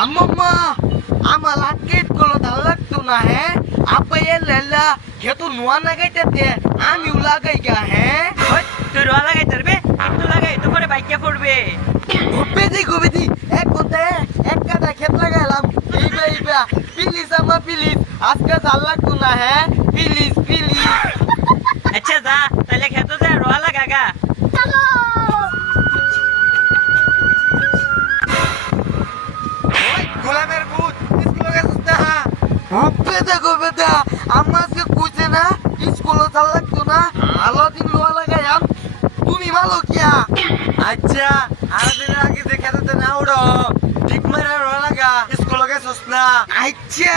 अम्मा आम्हाला किट कलो धालक तू ना है आप ये लल्ला हे तू नुआ ना गई ते आमी उला गई क्या है ওই তুই রোয়া লাগাই তারবে একটু লাগাই তো করে বাইকে পড়বে গুবেদি এক কোতে এক কাটা খেত লাগাইলাম ইবা প্লিজ আম্মা প্লিজ আজকে ধালক তু না है প্লিজ প্লিজ আচ্ছা যা তাহলে খেতে যা রোয়া লাগাগা গোলামের ভূত স্কুলে গেছিস না বেটা আমাকে কুইছে না স্কুলে চাল লাগতো না ভালো দিন লোয়া লাগাইলাম তুমি ভালো কিয়া আচ্ছা আর দিন আগে দেখে না উড়ো ঠিক মারা রোয়া লাগা স্কুলে গেছিস না আচ্ছা